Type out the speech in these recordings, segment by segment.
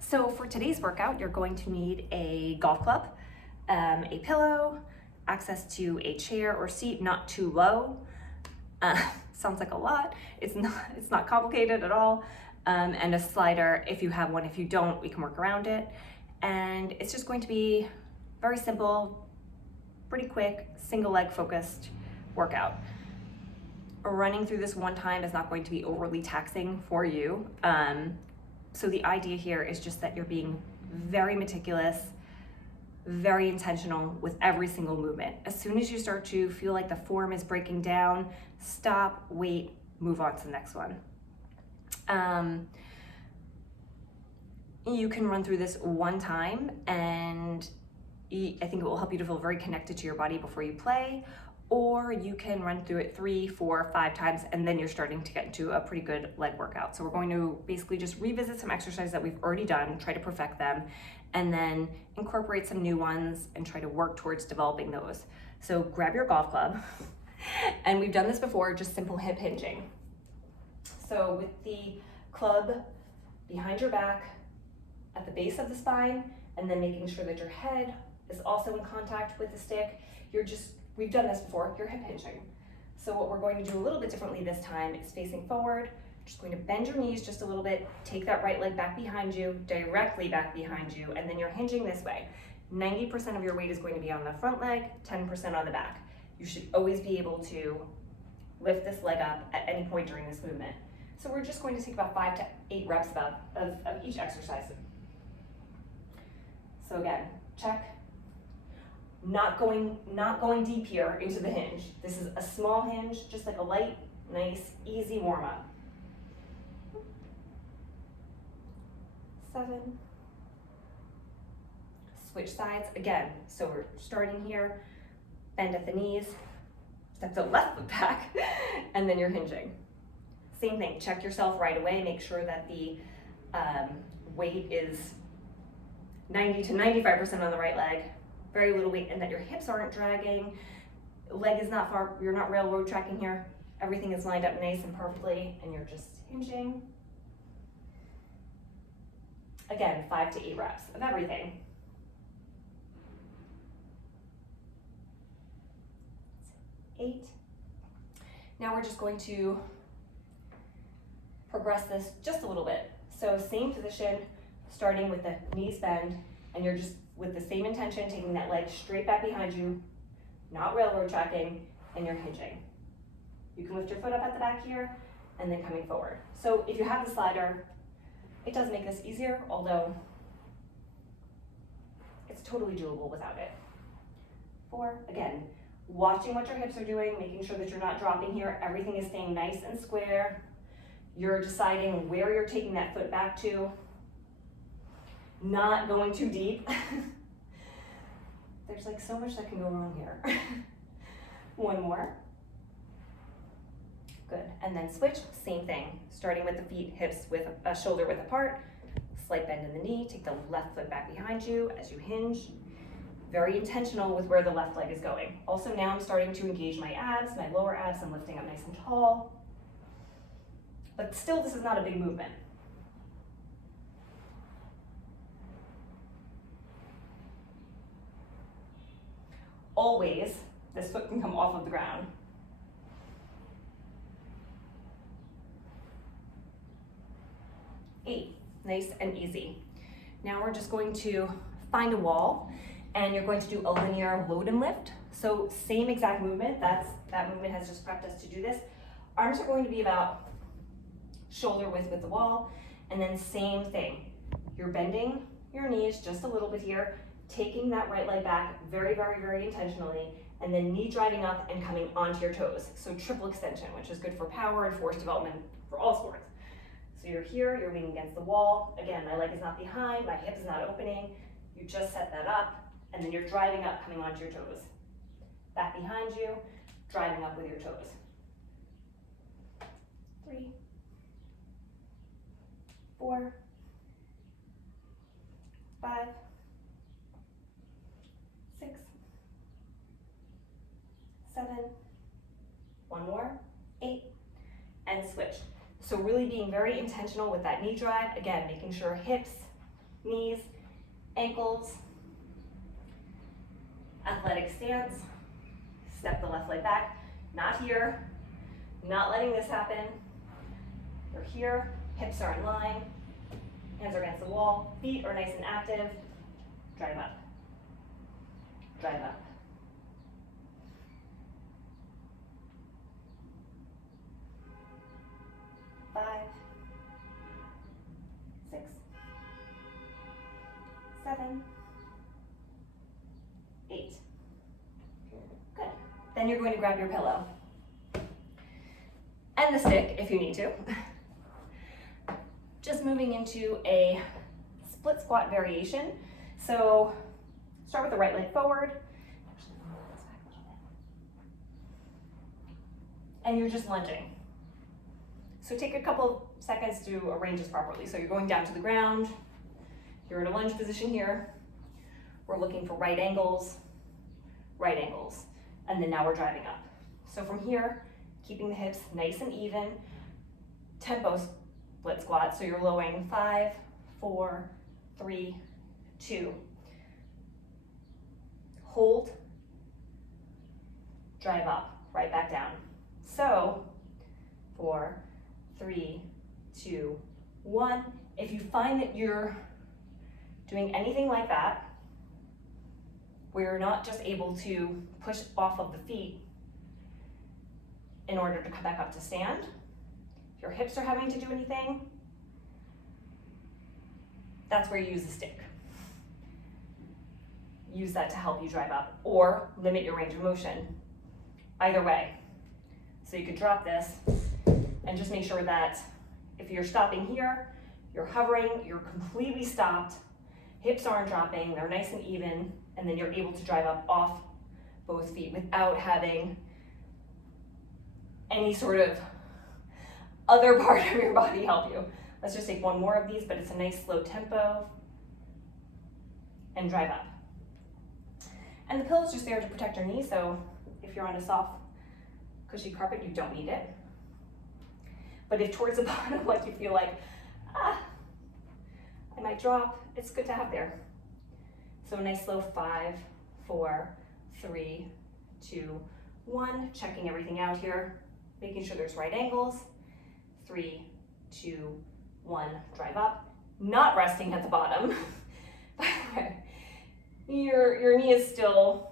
So for today's workout, you're going to need a golf club, a pillow, access to a chair or seat, not too low. Sounds like a lot. It's not complicated at all. And a slider if you have one. If you don't, we can work around it. And it's just going to be very simple, pretty quick, single leg focused workout. Running through this one time is not going to be overly taxing for you. So the idea here is just that you're being very meticulous, very intentional with every single movement. As soon as you start to feel like the form is breaking down, stop, wait, move on to the next one. You can run through this one time, and I think it will help you to feel very connected to your body before you play, or you can run through it 3, 4, 5 times, and then you're starting to get into a pretty good leg workout. So we're going to basically just revisit some exercises that we've already done, try to perfect them, and then incorporate some new ones and try to work towards developing those. So grab your golf club, and we've done this before, just simple hip hinging. So with the club behind your back, at the base of the spine, and then making sure that your head is also in contact with the stick, we've done this before, you're hip hinging. So what we're going to do a little bit differently this time is facing forward. Just going to bend your knees just a little bit, take that right leg back behind you, directly back behind you, and then you're hinging this way. 90% of your weight is going to be on the front leg, 10% on the back. You should always be able to lift this leg up at any point during this movement. So we're just going to take about 5 to 8 reps of each exercise. So again, check. Not going deep here into the hinge. This is a small hinge, just like a light, nice, easy warm up. 7. Switch sides again. So we're starting here, bend at the knees, step the left foot back, and then you're hinging. Same thing, check yourself right away, make sure that the weight is 90 to 95% on the right leg, very little weight, and that your hips aren't dragging, leg is not far, you're not railroad tracking here, everything is lined up nice and perfectly, and you're just hinging. Again, 5 to 8 reps of everything. 8. Now we're just going to progress this just a little bit. So same position, starting with the knees bend, and you're just with the same intention, taking that leg straight back behind you, not railroad tracking, and you're hinging. You can lift your foot up at the back here, and then coming forward. So if you have the slider, it does make this easier, although it's totally doable without it. 4, again, watching what your hips are doing, making sure that you're not dropping here, everything is staying nice and square. You're deciding where you're taking that foot back to, not going too deep. There's like so much that can go wrong here. 1 more. Good, and then switch, same thing. Starting with the feet, hips with a shoulder width apart, slight bend in the knee, take the left foot back behind you as you hinge. Very intentional with where the left leg is going. Also now I'm starting to engage my abs, my lower abs, I'm lifting up nice and tall. But still, this is not a big movement. Always, this foot can come off of the ground. 8, nice and easy. Now we're just going to find a wall, and you're going to do a linear load and lift. So same exact movement, that movement has just prepped us to do this. Arms are going to be about shoulder width with the wall, and then same thing. You're bending your knees just a little bit here, taking that right leg back very, very, very intentionally, and then knee driving up and coming onto your toes. So triple extension, which is good for power and force development for all sports. So you're here, you're leaning against the wall. Again, my leg is not behind, my hip is not opening. You just set that up, and then you're driving up, coming onto your toes. Back behind you, driving up with your toes. 3, 4, 5, 6, 7, 1 more, 8, and switch. So really being very intentional with that knee drive, again, making sure hips knees, ankles, athletic stance, step the left leg back, not here, not letting this happen. You're here, hips are in line, hands are against the wall, feet are nice and active, drive up, drive up. 5, 6, 7, 8. Good. Then you're going to grab your pillow and the stick if you need to. Just moving into a split squat variation. So start with the right leg forward. And you're just lunging. So take a couple seconds to arrange this properly. So you're going down to the ground. You're in a lunge position here. We're looking for right angles, and then now we're driving up. So from here, keeping the hips nice and even, tempo split squat. So you're lowering 5, 4, 3, 2. Hold, drive up, right back down. So 4, 3, 2, 1. If you find that you're doing anything like that, where you're not just able to push off of the feet in order to come back up to stand, if your hips are having to do anything, that's where you use the stick. Use that to help you drive up or limit your range of motion. Either way. So you could drop this and just make sure that if you're stopping here, you're hovering, you're completely stopped, hips aren't dropping, they're nice and even, and then you're able to drive up off both feet without having any sort of other part of your body help you. Let's just take one more of these, but it's a nice slow tempo, and drive up. And the pillow is just there to protect your knee, so if you're on a soft, cushy carpet, you don't need it. But if towards the bottom, like you feel like, I might drop, it's good to have there. So a nice slow 5, 4, 3, 2, 1, checking everything out here, making sure there's right angles. 3, 2, 1, drive up. Not resting at the bottom. By the way, your knee is still,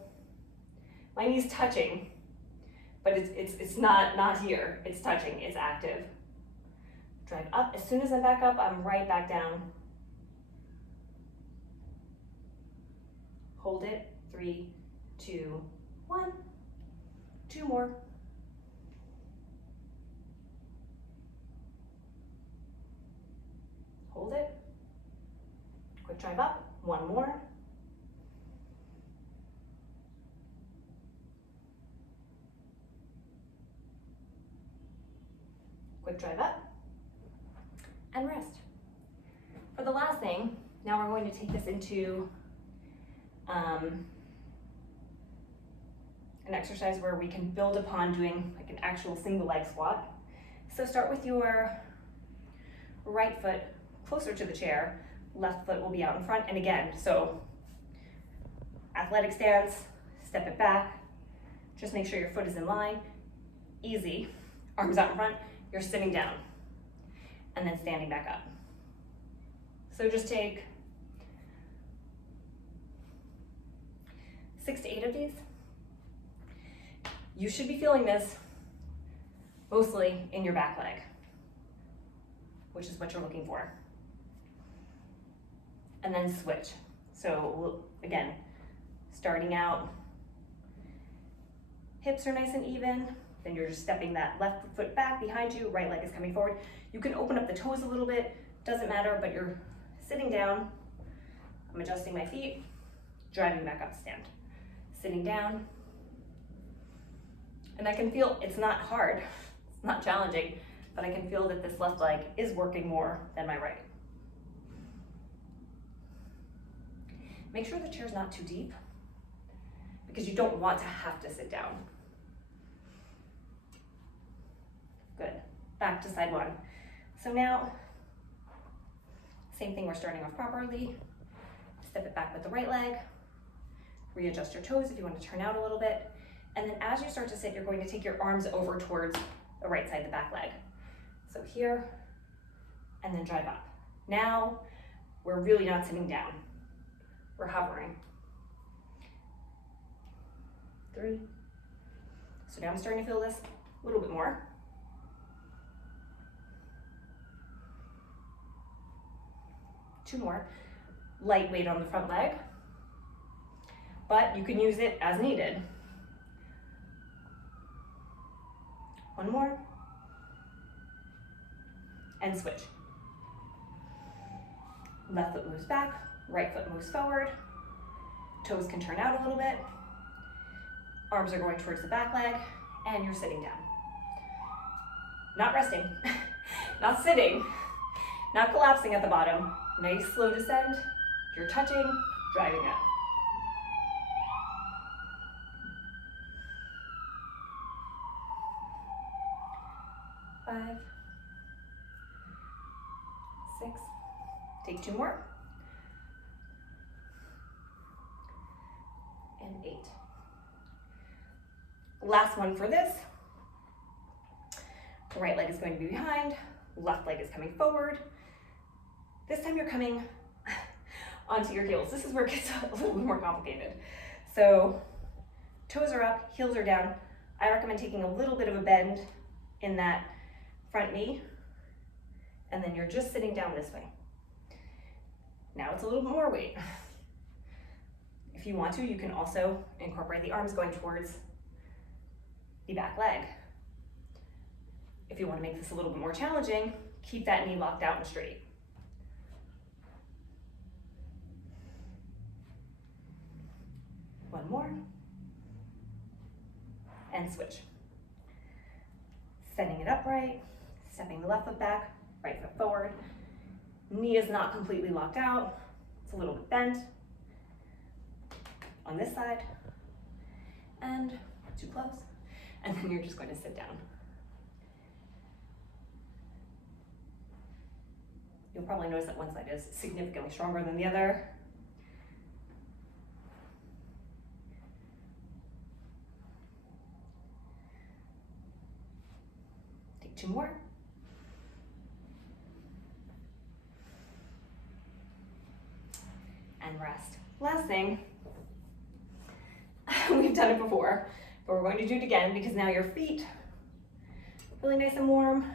my knee's touching, but it's not here. It's touching, it's active. Drive up. As soon as I'm back up, I'm right back down. Hold it. 3, 2, 1. 2 more. Hold it. Quick drive up. 1 more. Quick drive up. And rest. For the last thing, now we're going to take this into an exercise where we can build upon doing like an actual single leg squat. So start with your right foot closer to the chair, left foot will be out in front, and again, so athletic stance, step it back, just make sure your foot is in line, easy, arms out in front, you're sitting down, and then standing back up. So just take 6 to 8 of these. You should be feeling this mostly in your back leg, which is what you're looking for. And then switch. So again, starting out, hips are nice and even, then you're just stepping that left foot back behind you, right leg is coming forward. You can open up the toes a little bit, doesn't matter, but you're sitting down. I'm adjusting my feet, driving back up to stand. Sitting down, and I can feel it's not hard, it's not challenging, but I can feel that this left leg is working more than my right. Make sure the chair's not too deep because you don't want to have to sit down. Good, back to side one. So now, Same thing, we're starting off properly. Step it back with the right leg. Readjust your toes if you want to turn out a little bit. And then as you start to sit, you're going to take your arms over towards the right side, the back leg. So here, and then drive up. Now, we're really not sitting down. We're hovering. 3. So now I'm starting to feel this a little bit more. 2 more. Light weight on the front leg, but you can use it as needed. 1 more. And switch. Left foot moves back, right foot moves forward. Toes can turn out a little bit. Arms are going towards the back leg, and you're sitting down. Not resting, not sitting, not collapsing at the bottom. Nice slow descend. You're touching, driving up. Five, 6. Take 2 more. And 8. Last one for this. The right leg is going to be behind, left leg is coming forward. This time you're coming onto your heels. This is where it gets a little bit more complicated. So toes are up, heels are down. I recommend taking a little bit of a bend in that front knee, and then you're just sitting down this way. Now it's a little bit more weight. If you want to, you can also incorporate the arms going towards the back leg. If you want to make this a little bit more challenging, keep that knee locked out and straight. One more. And switch. Setting it upright, stepping the left foot back, right foot forward. Knee is not completely locked out. It's a little bit bent on this side. And too close. And then you're just going to sit down. You'll probably notice that one side is significantly stronger than the other. Take 2 more. And rest. Last thing, we've done it before, but we're going to do it again because now your feet really nice and warm.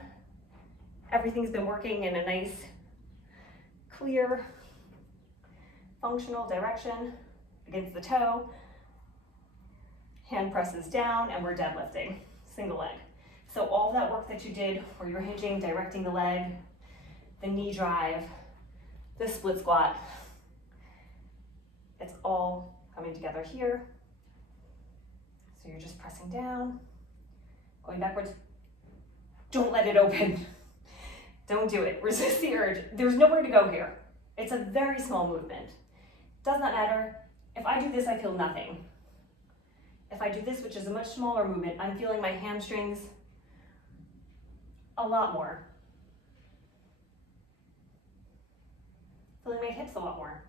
Everything's been working in a nice, clear, functional direction against the toe. Hand presses down and we're deadlifting, single leg. So all that work that you did where you're hinging, directing the leg, the knee drive, the split squat, it's all coming together here. So you're just pressing down, going backwards. Don't let it open. Don't do it. Resist the urge. There's nowhere to go here. It's a very small movement. Does not matter. If I do this, I feel nothing. If I do this, which is a much smaller movement, I'm feeling my hamstrings a lot more. Feeling my hips a lot more.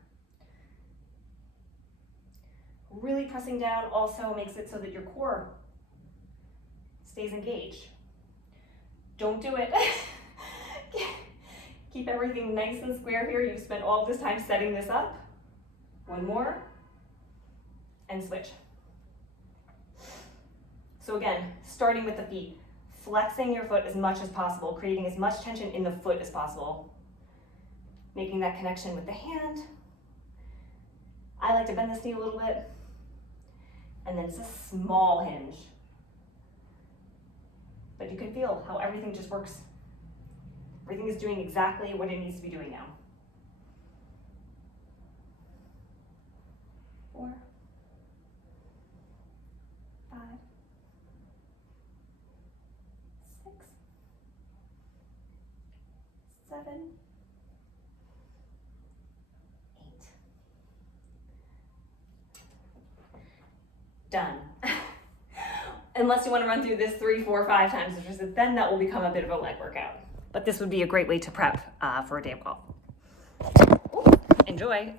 Really pressing down also makes it so that your core stays engaged. Don't do it. Keep everything nice and square here. You've spent all this time setting this up. 1 more, and switch. So again, starting with the feet, flexing your foot as much as possible, creating as much tension in the foot as possible, making that connection with the hand. I like to bend this knee a little bit, and then it's a small hinge. But you can feel how everything just works. Everything is doing exactly what it needs to be doing now. 4, 5, 6, 7, 8. Done. Unless you want to run through this 3, 4, 5 times, then that will become a bit of a leg workout. But this would be a great way to prep for a day of golf. Enjoy.